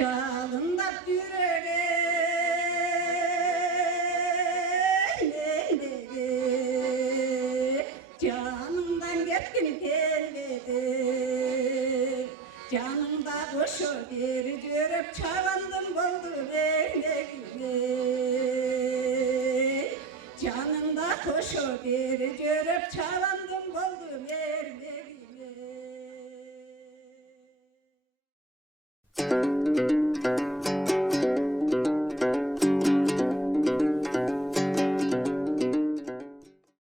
Çalındak yüreğe canımdan getkin gelmedi. Canımda koşu bir görüp çalandım buldu rengi. Canımda koşu bir görüp çalandım